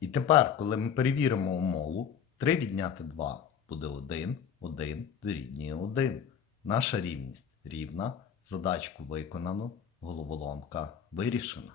І тепер, коли ми перевіримо умову, 3 відняти 2 буде 1, 1 дорівнює 1. Наша рівність рівна, задачку виконано, головоломка вирішена.